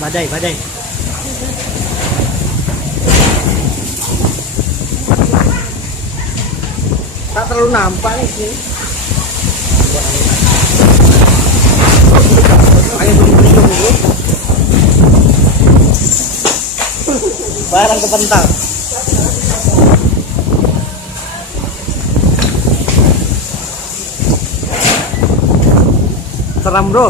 Badai, badai. Tak terlalu nampak nih sini. Ayo dulu. Barang kepental. Seram bro.